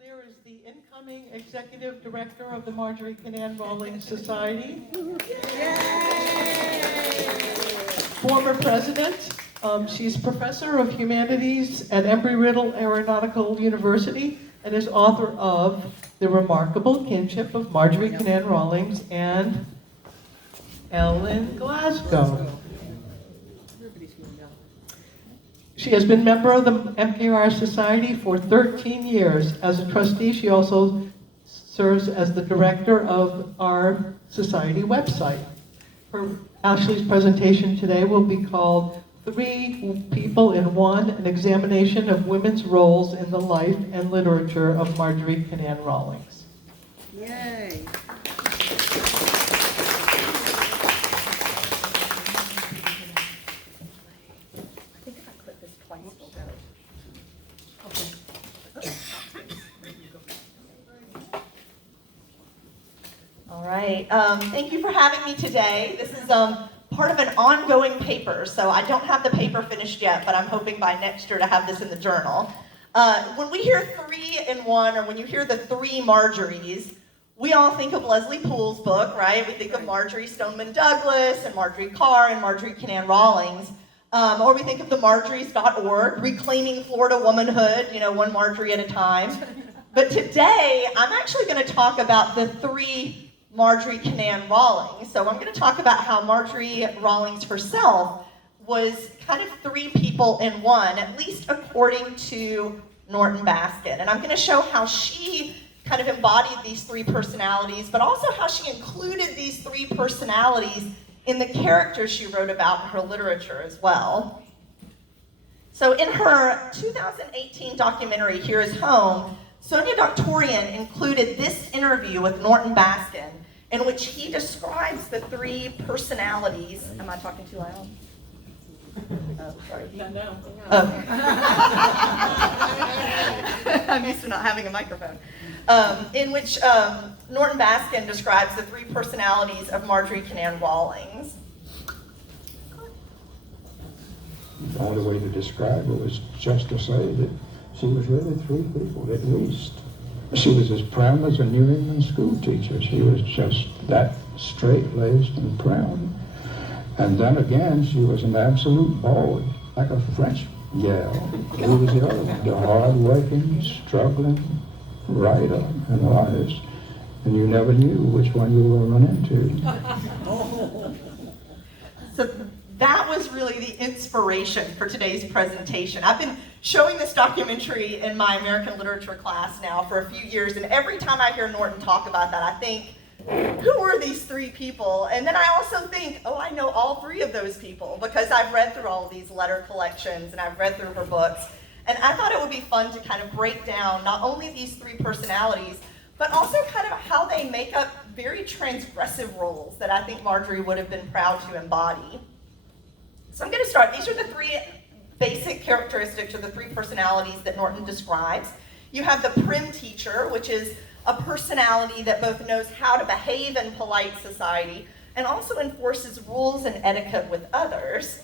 Lear is the incoming executive director of the Marjorie Canaan Rawlings Society. Former president. She's professor of humanities at Embry-Riddle Aeronautical University and is author of The Remarkable Kinship of Marjorie Canaan Rawlings and Ellen Glasgow. She has been member of the MKR Society for 13 years. As a trustee, she also serves as the director of our society website. Ashley's presentation today will be called Three People in One, an examination of women's roles in the life and literature of Marjorie Canaan Rawlings. Yay. All right, thank you for having me today. This is part of an ongoing paper, so I don't have the paper finished yet, but I'm hoping by next year to have this in the journal. When we hear 3 in 1, or when you hear the 3 Marjories, we all think of Leslie Poole's book, right? We think of Marjorie Stoneman Douglas, and Marjorie Carr, and Marjorie Canaan Rawlings. Or we think of the Marjories.org, reclaiming Florida womanhood, one Marjorie at a time. But today, I'm actually going to talk about the 3 Marjorie Canaan Rawlings. So I'm going to talk about how Marjorie Rawlings herself was kind of 3 people in one, at least according to Norton Baskin. And I'm going to show how she kind of embodied these 3 personalities, but also how she included these 3 personalities in the characters she wrote about in her literature as well. So in her 2018 documentary, Here Is Home, Sonia Doctorian included this interview with Norton Baskin, in which he describes the 3 personalities. Am I talking too loud? Oh, sorry. No. Oh. I'm used to not having a microphone. In which Norton Baskin describes the 3 personalities of Marjorie Canaan Rawlings. The only way to describe her was just to say that she was really 3 people, at least. She was as proud as a New England school teacher. She was just that straight-laced and proud. And then again, she was an absolute boy, like a French gal. Who was the other one? The hard-working, struggling writer and artist. And you never knew which one you were going to run into. So that was really the inspiration for today's presentation. I've been showing this documentary in my American literature class now for a few years, and every time I hear Norton talk about that, I think, who are these 3 people? And then I also think, oh, I know all 3 of those people, because I've read through all of these letter collections, and I've read through her books. And I thought it would be fun to kind of break down not only these 3 personalities, but also kind of how they make up very transgressive roles that I think Marjorie would have been proud to embody. So I'm going to start. These are the 3 basic characteristics of the 3 personalities that Norton describes. You have the prim teacher, which is a personality that both knows how to behave in polite society and also enforces rules and etiquette with others.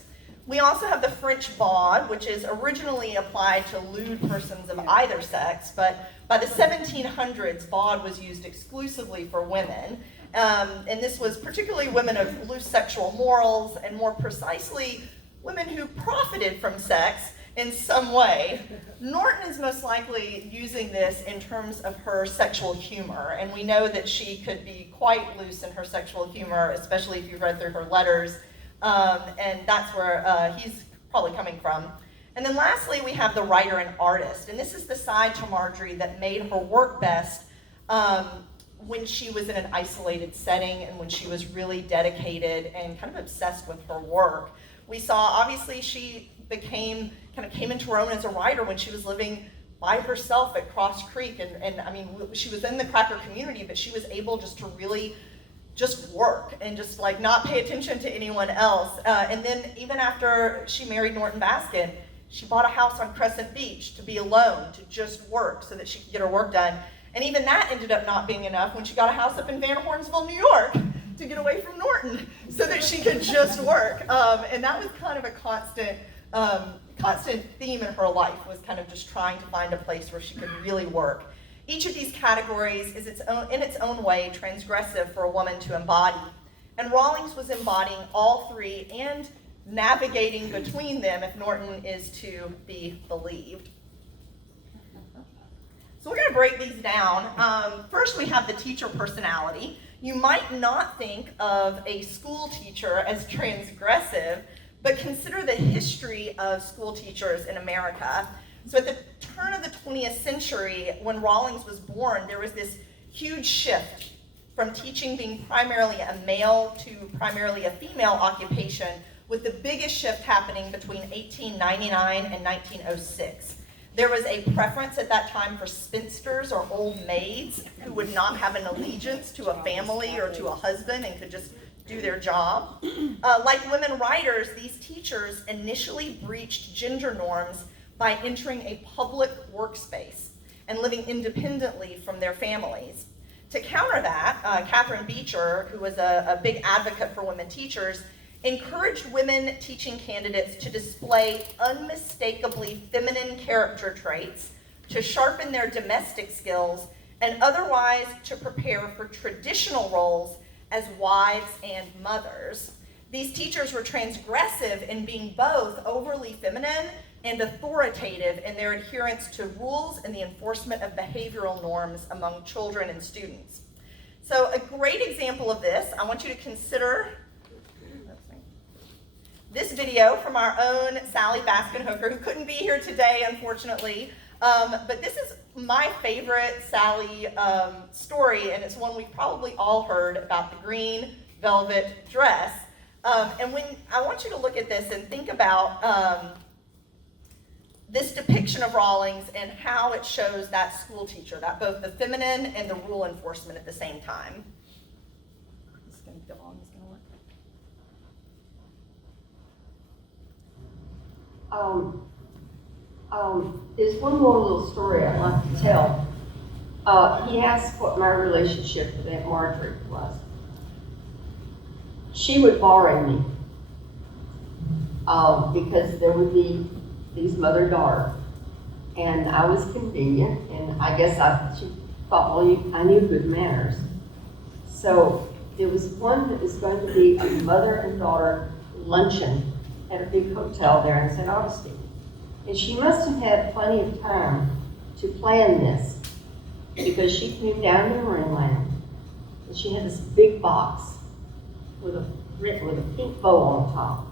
We also have the French bawd, which is originally applied to lewd persons of either sex, but by the 1700s, bawd was used exclusively for women. And this was particularly women of loose sexual morals, and more precisely, women who profited from sex in some way. Norton is most likely using this in terms of her sexual humor, and we know that she could be quite loose in her sexual humor, especially if you've read through her letters, and that's where he's probably coming from. And then lastly, we have the writer and artist, and this is the side to Marjorie that made her work best when she was in an isolated setting and when she was really dedicated and kind of obsessed with her work. We saw, obviously, she came into her own as a writer when she was living by herself at Cross Creek, and I mean, she was in the Cracker community, but she was able just to really just work and just like not pay attention to anyone else. And then even after she married Norton Baskin, she bought a house on Crescent Beach to be alone, to just work so that she could get her work done. And even that ended up not being enough when she got a house up in Van Hornsville, New York, to get away from Norton so that she could just work. And that was kind of a constant theme in her life, was kind of just trying to find a place where she could really work. Each of these categories is in its own way transgressive for a woman to embody. And Rawlings was embodying all three and navigating between them if Norton is to be believed. So we're going to break these down. First, we have the teacher personality. You might not think of a school teacher as transgressive, but consider the history of school teachers in America. So at the turn of the 20th century, when Rawlings was born, there was this huge shift from teaching being primarily a male to primarily a female occupation, with the biggest shift happening between 1899 and 1906. There was a preference at that time for spinsters or old maids who would not have an allegiance to a family or to a husband and could just do their job. Like women writers, these teachers initially breached gender norms by entering a public workspace and living independently from their families. To counter that, Catherine Beecher, who was a big advocate for women teachers, encouraged women teaching candidates to display unmistakably feminine character traits, to sharpen their domestic skills, and otherwise to prepare for traditional roles as wives and mothers. These teachers were transgressive in being both overly feminine and authoritative in their adherence to rules and the enforcement of behavioral norms among children and students. So a great example of this, I want you to consider this video from our own Sally Baskin-Hooker, who couldn't be here today, unfortunately. But this is my favorite Sally story, and it's one we've probably all heard about, the green velvet dress. And when I want you to look at this and think about this depiction of Rawlings and how it shows that school teacher, that both the feminine and the rule enforcement at the same time. It's going to go on. It's going to work. There's one more little story I'd like to tell. He asked what my relationship with Aunt Marjorie was. She would borrow me because there would be these mother-daughter, and I was convenient, and I guess she thought, well, I knew good manners. So there was one that was going to be a mother and daughter luncheon at a big hotel there in St. Augustine. And she must have had plenty of time to plan this, because she came down to Marineland and she had this big box with a pink bow on top.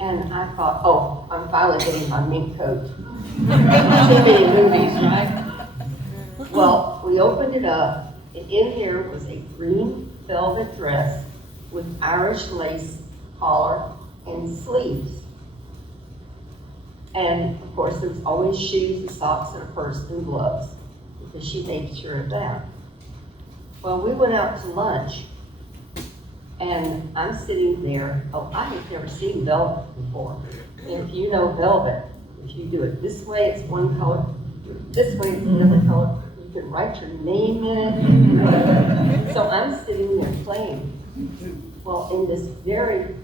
And I thought, oh, I'm finally getting my mink coat. Too many movies, right? Well, we opened it up, and in here was a green velvet dress with Irish lace collar and sleeves. And of course, there was always shoes and socks and a purse and gloves, because she made sure of that. Well, we went out to lunch, and I'm sitting there. Oh, I had never seen velvet before. And if you know velvet, if you do it this way, it's one color. Do it this way, it's another color. You can write your name in it. So I'm sitting there playing. Well, in this very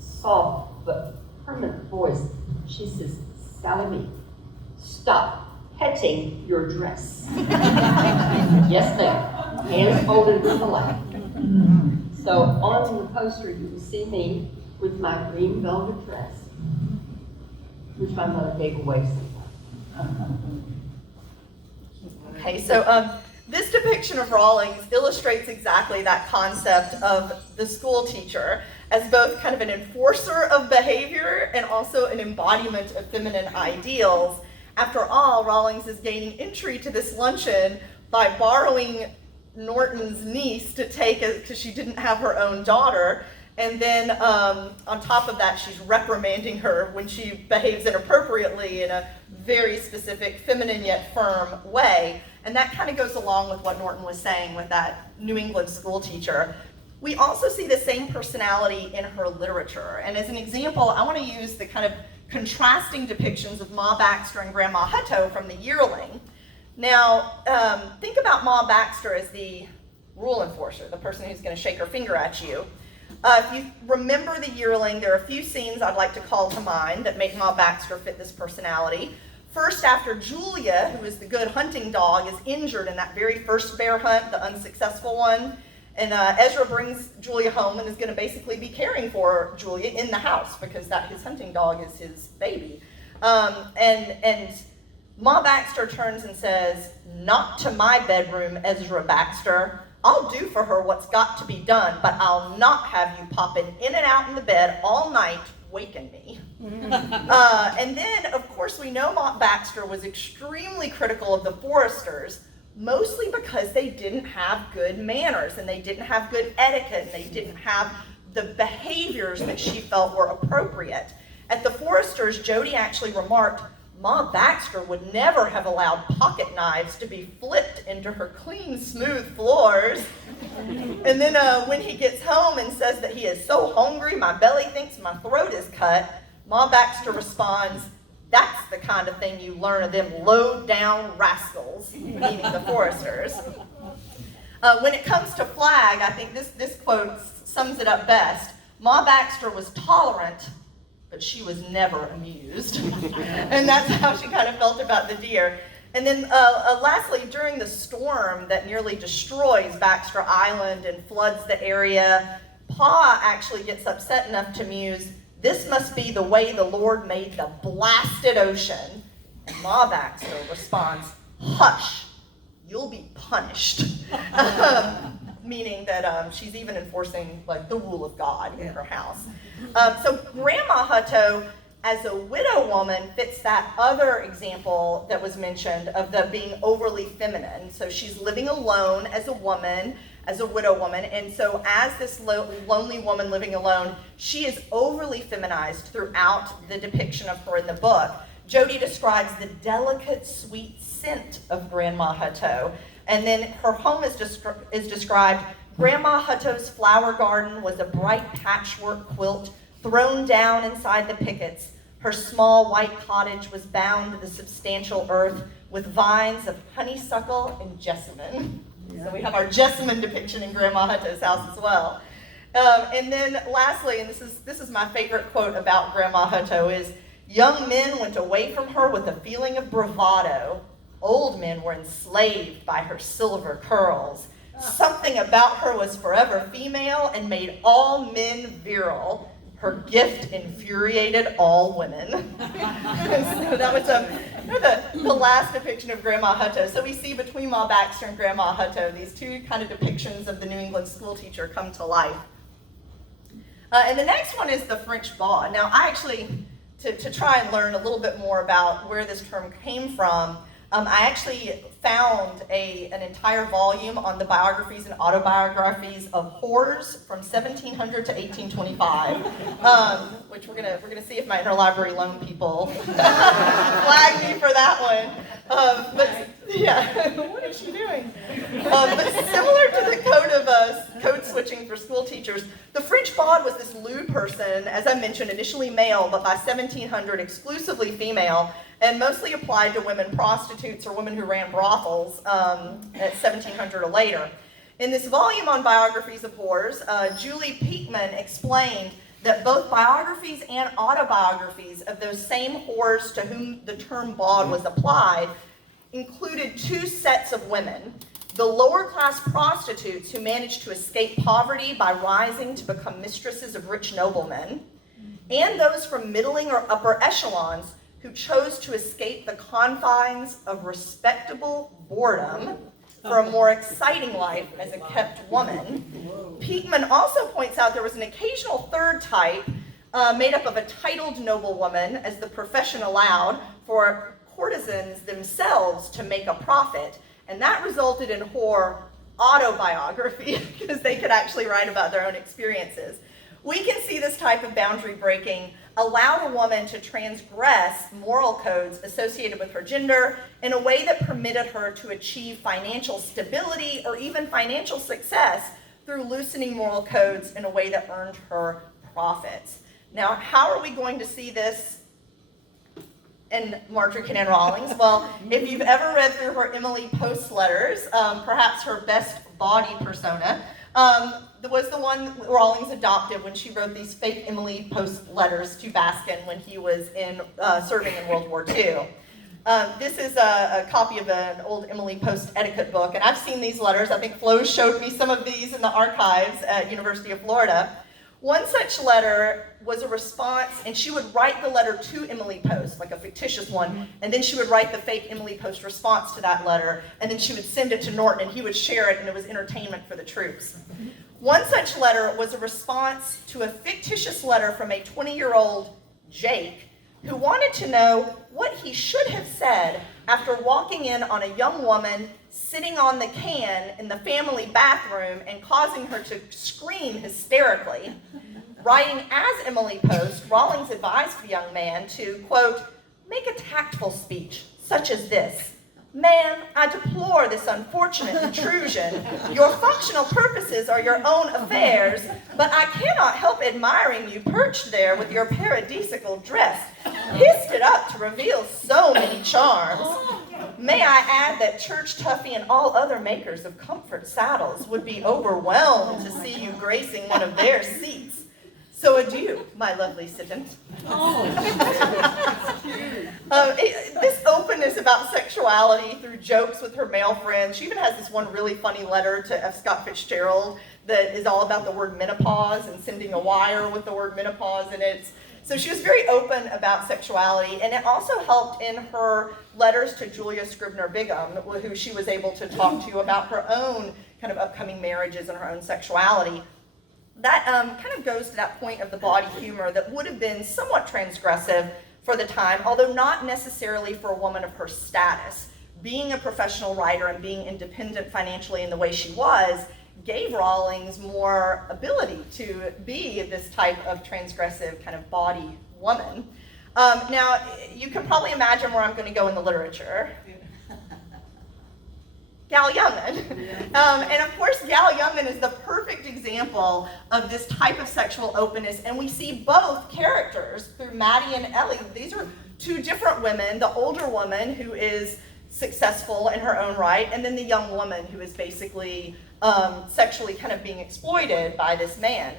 soft but permanent voice, she says, "Sally B, stop petting your dress." Yes, ma'am. Hands folded in the lap. So on the poster, you will see me with my green velvet dress, which my mother gave away sometime. Okay, so this depiction of Rawlings illustrates exactly that concept of the school teacher as both kind of an enforcer of behavior and also an embodiment of feminine ideals. After all, Rawlings is gaining entry to this luncheon by borrowing Norton's niece to take it because she didn't have her own daughter. And then on top of that, she's reprimanding her when she behaves inappropriately in a very specific, feminine yet firm way. And that kind of goes along with what Norton was saying with that New England school teacher. We also see the same personality in her literature. And as an example, I want to use the kind of contrasting depictions of Ma Baxter and Grandma Hutto from The Yearling. Now, think about Ma Baxter as the rule enforcer, the person who's going to shake her finger at you. If you remember The Yearling, there are a few scenes I'd like to call to mind that make Ma Baxter fit this personality. First, after Julia, who is the good hunting dog, is injured in that very first bear hunt, the unsuccessful one, and Ezra brings Julia home and is going to basically be caring for Julia in the house because his hunting dog is his baby. And Ma Baxter turns and says, "Not to my bedroom, Ezra Baxter. I'll do for her what's got to be done, but I'll not have you popping in and out in the bed all night, waking me." And then, of course, we know Ma Baxter was extremely critical of the Forresters, mostly because they didn't have good manners, and they didn't have good etiquette, and they didn't have the behaviors that she felt were appropriate. At the Forresters, Jody actually remarked, "Ma Baxter would never have allowed pocket knives to be flipped into her clean, smooth floors." And then when he gets home and says that he is so hungry, my belly thinks my throat is cut, Ma Baxter responds, "That's the kind of thing you learn of them low-down rascals," meaning the Forresters. When it comes to Flag, I think this quote sums it up best. "Ma Baxter was tolerant, but she was never amused." And that's how she kind of felt about the deer. And then lastly, during the storm that nearly destroys Baxter Island and floods the area, Pa actually gets upset enough to muse, "This must be the way the Lord made the blasted ocean." And Ma Baxter responds, "Hush, you'll be punished." Meaning that she's even enforcing like the rule of God in her house. So Grandma Hutto, as a widow woman, fits that other example that was mentioned of the being overly feminine. So she's living alone as a woman, as a widow woman, and so as this lonely woman living alone, she is overly feminized throughout the depiction of her in the book. Jody describes the delicate, sweet scent of Grandma Hutto, and then her home is described, "Grandma Hutto's flower garden was a bright patchwork quilt thrown down inside the pickets. Her small white cottage was bound to the substantial earth with vines of honeysuckle and jessamine." So we have our jessamine depiction in Grandma Hutto's house as well. And then lastly, and this is my favorite quote about Grandma Hutto, is, "Young men went away from her with a feeling of bravado. Old men were enslaved by her silver curls. Something about her was forever female and made all men virile. Her gift infuriated all women." So that was the last depiction of Grandma Hutto. So we see between Ma Baxter and Grandma Hutto, these two kind of depictions of the New England school teacher come to life. And the next one is the French bawd. Now, I actually, to try and learn a little bit more about where this term came from, I actually found an entire volume on the biographies and autobiographies of whores from 1700 to 1825, which we're gonna see if my interlibrary loan people flag me for that one. But yeah, what is she doing? But similar to the code switching for school teachers, the French bawd was this lewd person, as I mentioned, initially male, but by 1700 exclusively female, and mostly applied to women prostitutes or women who ran brothels at 1700 or later. In this volume on biographies of whores, Julie Peekman explained that both biographies and autobiographies of those same whores to whom the term bawd was applied included two sets of women: the lower class prostitutes who managed to escape poverty by rising to become mistresses of rich noblemen, and those from middling or upper echelons who chose to escape the confines of respectable boredom for a more exciting life as a kept woman. Peekman also points out there was an occasional third type made up of a titled noblewoman, as the profession allowed for courtesans themselves to make a profit, and that resulted in whore autobiography because they could actually write about their own experiences. We can see this type of boundary breaking allowed a woman to transgress moral codes associated with her gender in a way that permitted her to achieve financial stability or even financial success through loosening moral codes in a way that earned her profits. Now, how are we going to see this in Marjorie Kinnan Rawlings? Well, if you've ever read through her Emily Post letters, perhaps her best body persona was the one Rawlings adopted when she wrote these fake Emily Post letters to Baskin when he was serving in World War II. This is a copy of an old Emily Post etiquette book, and I've seen these letters. I think Flo showed me some of these in the archives at University of Florida. One such letter was a response, and she would write the letter to Emily Post, like a fictitious one, and then she would write the fake Emily Post response to that letter, and then she would send it to Norton, and he would share it, and it was entertainment for the troops. One such letter was a response to a fictitious letter from a 20-year-old Jake, who wanted to know what he should have said after walking in on a young woman sitting on the can in the family bathroom and causing her to scream hysterically. Writing as Emily Post, Rawlings advised the young man to, quote, make a tactful speech, such as this. Ma'am, I deplore this unfortunate intrusion. Your functional purposes are your own affairs, but I cannot help admiring you perched there with your paradisiacal dress, histed up to reveal so many charms. May I add that Church Tuffy and all other makers of comfort saddles would be overwhelmed to see you gracing one of their seats. So adieu, my lovely Siddon. This openness about sexuality through jokes with her male friends. She even has this one really funny letter to F. Scott Fitzgerald that is all about the word menopause and sending a wire with the word menopause in it. So she was very open about sexuality, and it also helped in her letters to Julia Scribner Bigham, who she was able to talk to about her own kind of upcoming marriages and her own sexuality. That kind of goes to that point of the bawdy humor that would have been somewhat transgressive for the time, although not necessarily for a woman of her status. Being a professional writer and being independent financially in the way she was gave Rawlings more ability to be this type of transgressive kind of bawdy woman. Now, you can probably imagine where I'm going to go in the literature. Gal Youngman. And of course, Gal Youngman is the perfect example of this type of sexual openness, and we see both characters through Maddie and Ellie. These are two different women, the older woman who is successful in her own right, and then the young woman who is basically sexually kind of being exploited by this man.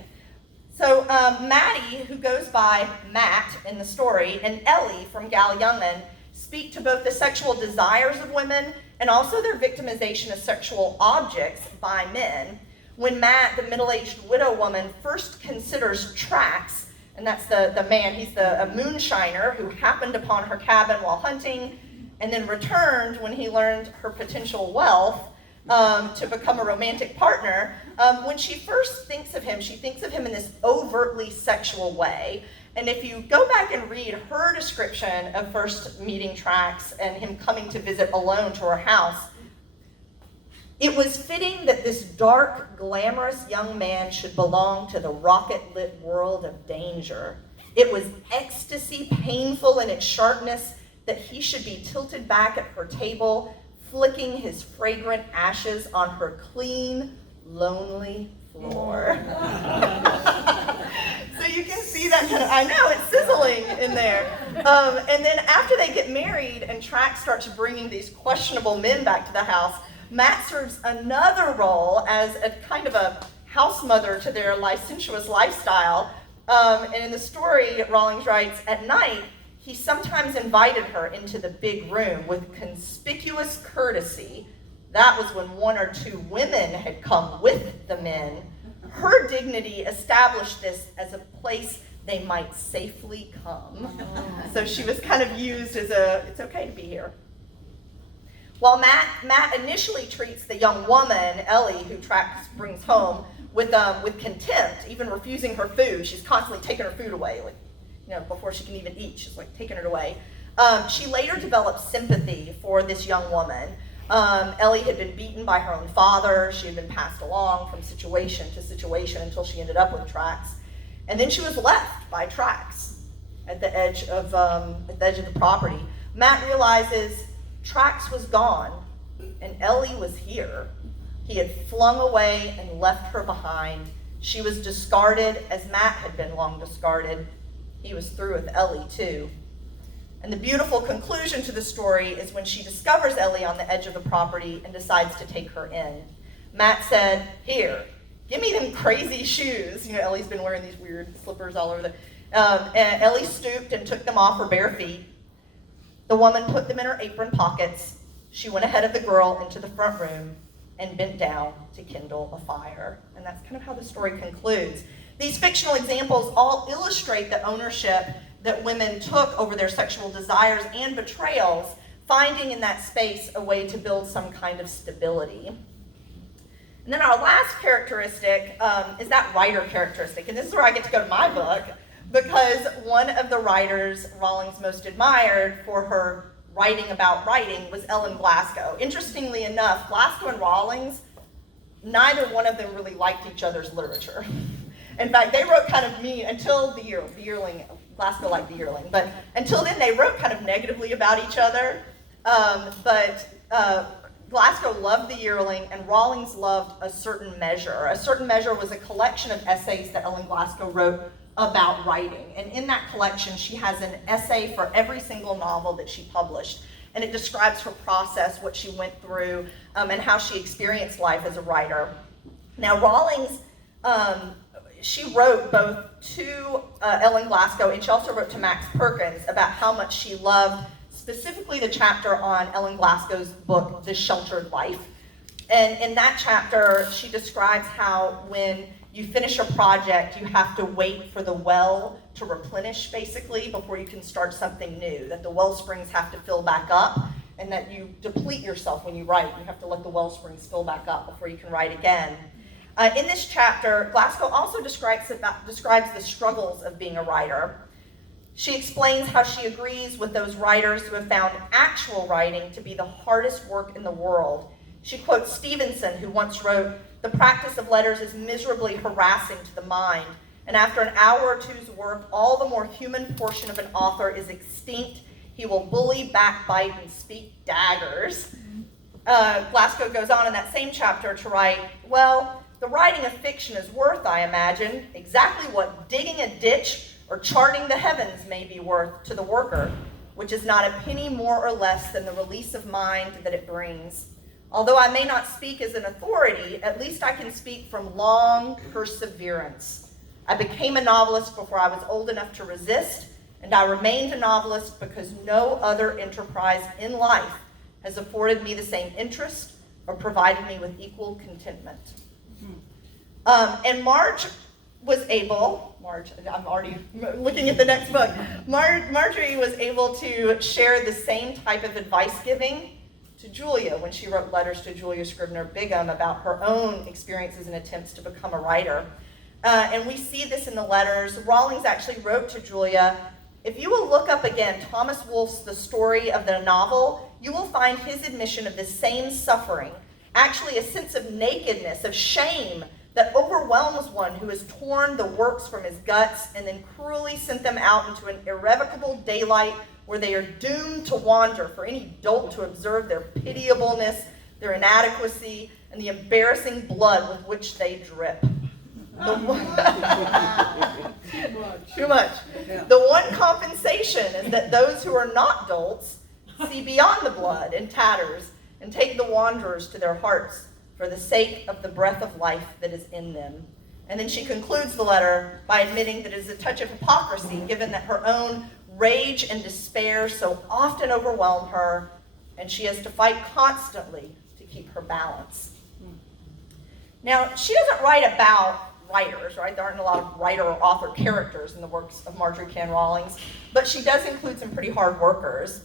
So Maddie, who goes by Matt in the story, and Ellie from Gal Youngman speak to both the sexual desires of women and also their victimization of sexual objects by men. When Matt, the middle-aged widow woman, first considers Trax, and that's the man, he's a moonshiner who happened upon her cabin while hunting and then returned when he learned her potential wealth to become a romantic partner. When she first thinks of him, she thinks of him in this overtly sexual way. And if you go back and read her description of first meeting Trax and him coming to visit alone to her house, it was fitting that this dark, glamorous young man should belong to the rocket-lit world of danger. It was ecstasy, painful in its sharpness, that he should be tilted back at her table, flicking his fragrant ashes on her clean, lonely floor. So you can see that kind of, I know, it's sizzling in there. And then after they get married and Trax starts bringing these questionable men back to the house, Matt serves another role as a kind of a house mother to their licentious lifestyle. And in the story, Rawlings writes, at night, he sometimes invited her into the big room with conspicuous courtesy. That was when one or two women had come with the men. Her dignity established this as a place they might safely come. So she was kind of used as it's okay to be here. While Matt initially treats the young woman, Ellie, who Trax brings home, with contempt, even refusing her food. She's constantly taking her food away, before she can even eat. She's taking it away. She later develops sympathy for this young woman. Ellie had been beaten by her own father. She had been passed along from situation to situation until she ended up with Trax. And then she was left by Trax at the edge of the property. Matt realizes Trax was gone and Ellie was here. He had flung away and left her behind. She was discarded as Matt had been long discarded. He was through with Ellie too. And the beautiful conclusion to the story is when she discovers Ellie on the edge of the property and decides to take her in. Matt said, here, give me them crazy shoes. Ellie's been wearing these weird slippers all over and Ellie stooped and took them off her bare feet. The woman put them in her apron pockets. She went ahead of the girl into the front room and bent down to kindle a fire. And that's kind of how the story concludes. These fictional examples all illustrate the ownership that women took over their sexual desires and betrayals, finding in that space a way to build some kind of stability. And then our last characteristic is that writer characteristic. And this is where I get to go to my book, because one of the writers Rawlings most admired for her writing about writing was Ellen Glasgow. Interestingly enough, Glasgow and Rawlings, neither one of them really liked each other's literature. In fact, they wrote kind of mean until the Yearling. Glasgow liked the Yearling, but until then they wrote kind of negatively about each other. Glasgow loved the Yearling, and Rawlings loved A Certain Measure. A Certain Measure was a collection of essays that Ellen Glasgow wrote about writing. And in that collection, she has an essay for every single novel that she published. And it describes her process, what she went through, and how she experienced life as a writer. Now, Rawlings, she wrote both to Ellen Glasgow, and she also wrote to Max Perkins about how much she loved specifically the chapter on Ellen Glasgow's book, The Sheltered Life. And in that chapter, she describes how when you finish a project, you have to wait for the well to replenish, basically, before you can start something new, that the well springs have to fill back up, and that you deplete yourself when you write. You have to let the well springs fill back up before you can write again. In this chapter, Glasgow also describes the struggles of being a writer. She explains how she agrees with those writers who have found actual writing to be the hardest work in the world. She quotes Stevenson, who once wrote, "The practice of letters is miserably harassing to the mind, and after an hour or two's work, all the more human portion of an author is extinct. He will bully, backbite, and speak daggers." Glasgow goes on in that same chapter to write, "Well, the writing of fiction is worth, I imagine, exactly what digging a ditch or charting the heavens may be worth to the worker, which is not a penny more or less than the release of mind that it brings. Although I may not speak as an authority, at least I can speak from long perseverance. I became a novelist before I was old enough to resist, and I remained a novelist because no other enterprise in life has afforded me the same interest or provided me with equal contentment." And Marge was able, I'm already looking at the next book, Marjorie was able to share the same type of advice giving to Julia when she wrote letters to Julia Scribner Bingham about her own experiences and attempts to become a writer. And we see this in the letters. Rawlings actually wrote to Julia, "If you will look up again Thomas Wolfe's The Story of the Novel, you will find his admission of the same suffering, actually a sense of nakedness, of shame, that overwhelms one who has torn the works from his guts and then cruelly sent them out into an irrevocable daylight where they are doomed to wander for any dolt to observe their pitiableness, their inadequacy, and the embarrassing blood with which they drip." Too much. The one compensation is that those who are not dolts see beyond the blood and tatters and take the wanderers to their hearts for the sake of the breath of life that is in them. And then she concludes the letter by admitting that it is a touch of hypocrisy, given that her own rage and despair so often overwhelm her, and she has to fight constantly to keep her balance. Now, she doesn't write about writers, right? There aren't a lot of writer or author characters in the works of Marjorie Can Rawlings, but she does include some pretty hard workers.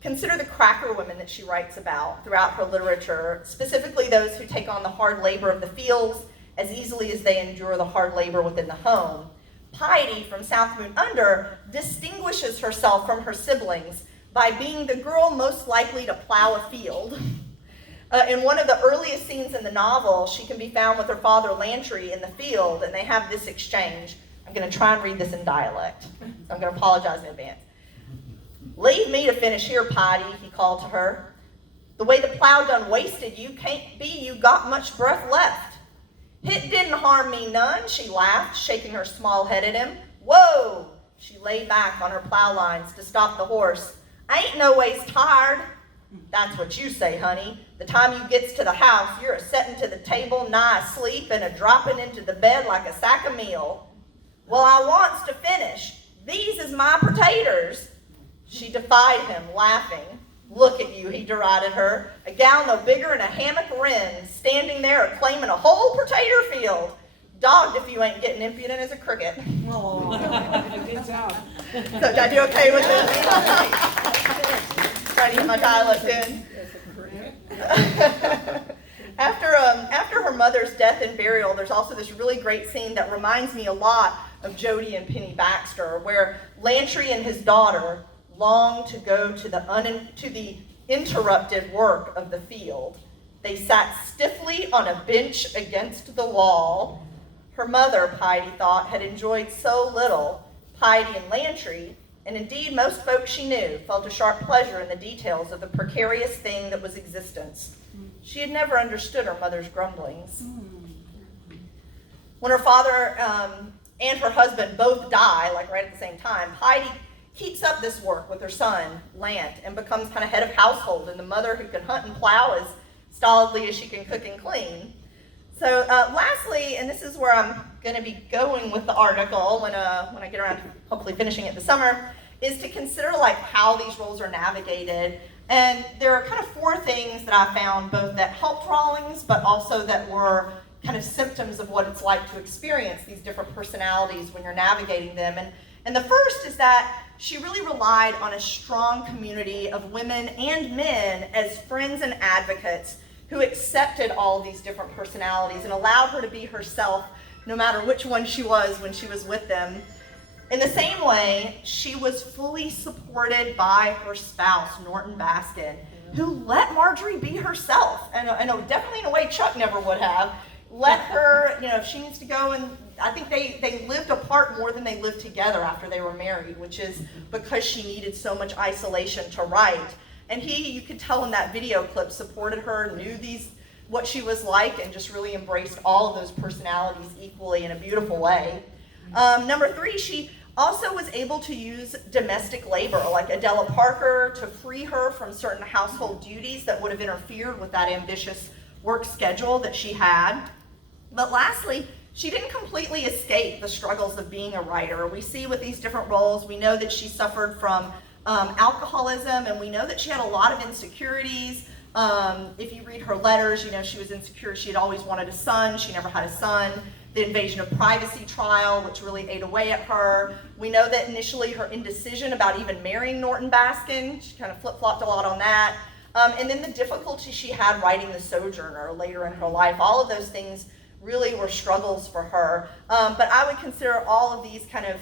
Consider the cracker women that she writes about throughout her literature, specifically those who take on the hard labor of the fields as easily as they endure the hard labor within the home. Piety from South Moon Under distinguishes herself from her siblings by being the girl most likely to plow a field. In one of the earliest scenes in the novel, she can be found with her father Lantry in the field, and they have this exchange. I'm going to try and read this in dialect, so I'm going to apologize in advance. "Leave me to finish here, Piety," he called to her. "The way the plow done wasted you, can't be you got much breath left." "It didn't harm me none," she laughed, shaking her small head at him. "Whoa!" She lay back on her plow lines to stop the horse. "I ain't no ways tired." "That's what you say, honey. The time you gets to the house, you're a-setting to the table nigh asleep and a-dropping into the bed like a sack of meal." "Well, I wants to finish. These is my pertaters." She defied him, laughing. "Look at you," he derided her, "a gal no bigger than a hammock wren, standing there claiming a whole potato field. Dogged if you ain't getting impudent as a cricket." Good job. So did I do okay with this? Trying to get my dialect in. After her mother's death and burial, there's also this really great scene that reminds me a lot of Jody and Penny Baxter, where Lantry and his daughter long to go to the interrupted work of the field. They sat stiffly on a bench against the wall. Her mother, Piety thought, had enjoyed so little. Piety and Lantry, and indeed most folks she knew, felt a sharp pleasure in the details of the precarious thing that was existence. She had never understood her mother's grumblings. When her father and her husband both die, like right at the same time, Piety keeps up this work with her son, Lant, and becomes kind of head of household and the mother who can hunt and plow as stolidly as she can cook and clean. So lastly, and this is where I'm going to be going with the article when I get around to hopefully finishing it this summer, is to consider like how these roles are navigated. And there are kind of 4 things that I found both that helped Rawlings, but also that were kind of symptoms of what it's like to experience these different personalities when you're navigating them. And the first is that she really relied on a strong community of women and men as friends and advocates who accepted all of these different personalities and allowed her to be herself no matter which one she was when she was with them. In the same way, she was fully supported by her spouse, Norton Baskin, who let Marjorie be herself, and definitely in a way Chuck never would have. Let her, if she needs to go, and I think they lived apart more than they lived together after they were married, which is because she needed so much isolation to write. And he, you could tell in that video clip, supported her, knew what she was like, and just really embraced all of those personalities equally in a beautiful way. Number 3, she also was able to use domestic labor, like Adela Parker, to free her from certain household duties that would have interfered with that ambitious work schedule that she had. But lastly, she didn't completely escape the struggles of being a writer. We see with these different roles, we know that she suffered from alcoholism, and we know that she had a lot of insecurities. If you read her letters, she was insecure. She had always wanted a son. She never had a son. The invasion of privacy trial, which really ate away at her. We know that initially her indecision about even marrying Norton Baskin, she kind of flip-flopped a lot on that. And then the difficulty she had writing The Sojourner later in her life. All of those things really were struggles for her. But I would consider all of these kind of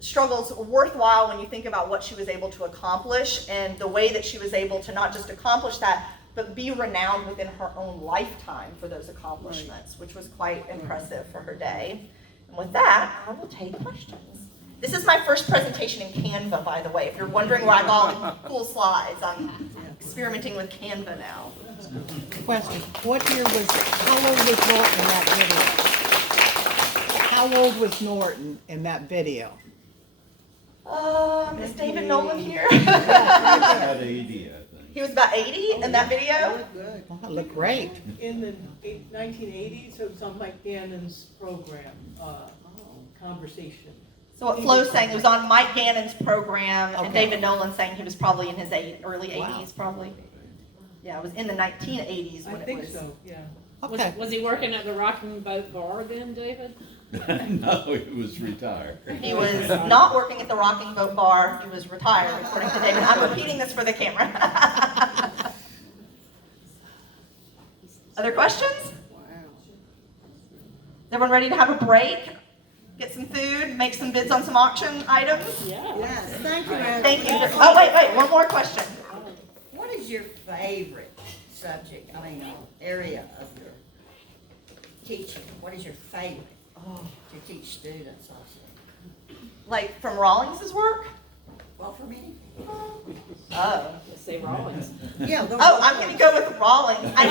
struggles worthwhile when you think about what she was able to accomplish and the way that she was able to not just accomplish that, but be renowned within her own lifetime for those accomplishments, which was quite impressive for her day. And with that, I will take questions. This is my first presentation in Canva, by the way. If you're wondering where I got all the cool slides, I'm experimenting with Canva now. Question, how old was Norton in that video? How old was Norton in that video? Is David Nolan here? About 80, I think. He was about 80 in that video? Good. Oh, look great. In the 1980s, it was on Mike Gannon's program, Conversation. So what Flo's saying, it was on Mike Gannon's program, and Okay. David Nolan saying he was probably in his early Wow. 80s, probably. Yeah, it was in the 1980s I when it think was. so, yeah. Okay. Was he working at the Rocking Boat Bar then, David? No, he was retired. He was not working at the Rocking Boat Bar. He was retired, according to David. I'm repeating this for the camera. Other questions? Is everyone ready to have a break? Get some food, make some bids on some auction items? Yeah. Yes, thank you, Mary. Thank you. Oh, wait, one more question. What is your favorite subject, area of your teaching? What is your favorite to teach students also? Like from Rawlings's work? Well, for me. Oh. Let's say Rawlings. Yeah. Oh, I'm going to go with Rawlings. I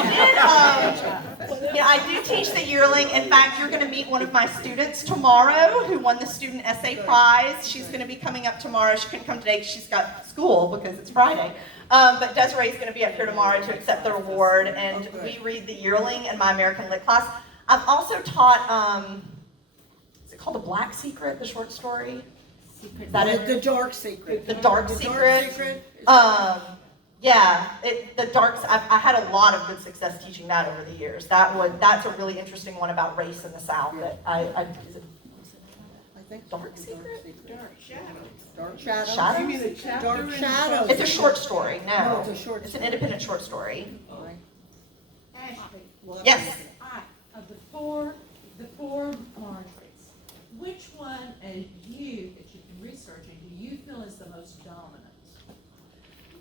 do teach the yearling. In fact, you're going to meet one of my students tomorrow who won the student essay prize. She's going to be coming up tomorrow. She couldn't come today because she's got school because it's Friday. But Desiree's going to be up here tomorrow to accept the award, and we read the yearling in my American Lit class. I've also taught, is it called The Black Secret, the short story? Is that it? The dark secret. The dark The secret. secret. Yeah, I had a lot of good success teaching that over the years. That's a really interesting one about race in the South that is it I think Dark Secret? Dark shadows. Shadows? You mean a chapter Dark in- shadows. It's a short story, no. No, it's a short It's an story. independent short story. Right. Ashley, Well, Yes. of the four Margarets, which one, as you, that you've been researching, do you feel is the most dominant?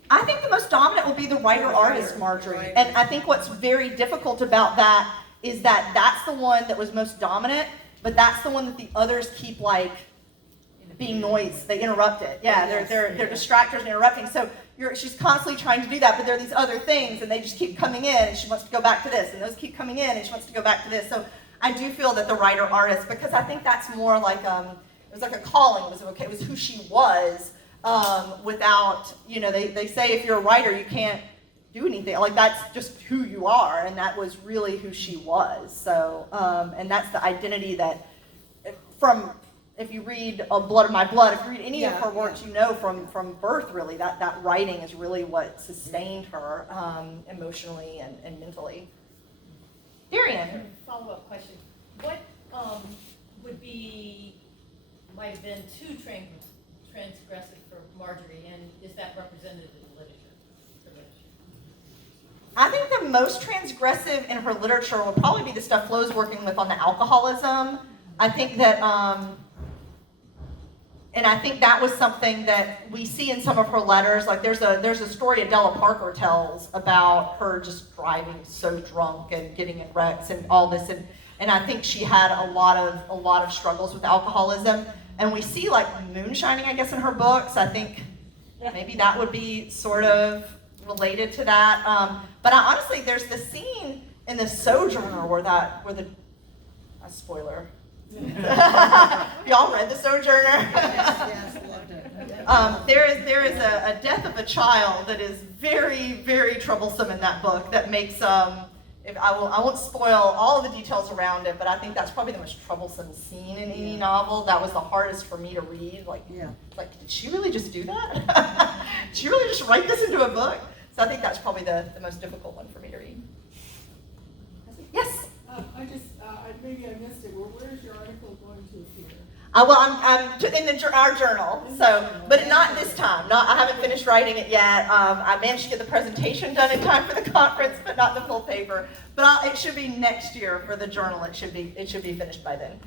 I think the most dominant will be the writer-artist Marjorie. And I think what's very difficult about that is that that's the one that was most dominant, but that's the one that the others keep like being noise. They interrupt it. Yeah, they're distractors and interrupting. So she's constantly trying to do that, but there are these other things, and they just keep coming in, and she wants to go back to this, and those keep coming in, and she wants to go back to this. So I do feel that the writer-artist, because I think that's more like it was like a calling. It was who she was. Without, they say if you're a writer, you can't do anything. Like, that's just who you are, and that was really who she was. So, and that's the identity that, if you read Blood of My Blood, if you read any of her works, you know from birth, really, that writing is really what sustained her emotionally and mentally. Darian. Follow-up question. What might have been too transgressive for Marjorie, and is that represented in literature? I think the most transgressive in her literature will probably be the stuff Flo's working with on the alcoholism. I think that, and I think that was something that we see in some of her letters. Like there's a story Adela Parker tells about her just driving so drunk and getting in wrecks and all this, and I think she had a lot of struggles with alcoholism. And we see like moonshining, I guess, in her books. I think maybe that would be sort of related to that. But honestly, there's the scene in The Sojourner where the spoiler. Y'all read The Sojourner? Yes, loved it. There is a death of a child that is very, very troublesome in that book. That makes I won't spoil all of the details around it, but I think that's probably the most troublesome scene in any novel. That was the hardest for me to read. Like, did she really just do that? Did she really just write this into a book? So I think that's probably the most difficult one for me to read. Yes? Maybe I missed it. Well, where's your article going to appear? Well, I'm in our journal, but not this time. I haven't finished writing it yet. I managed to get the presentation done in time for the conference, but not the full paper. But it should be next year for the journal. It should be finished by then.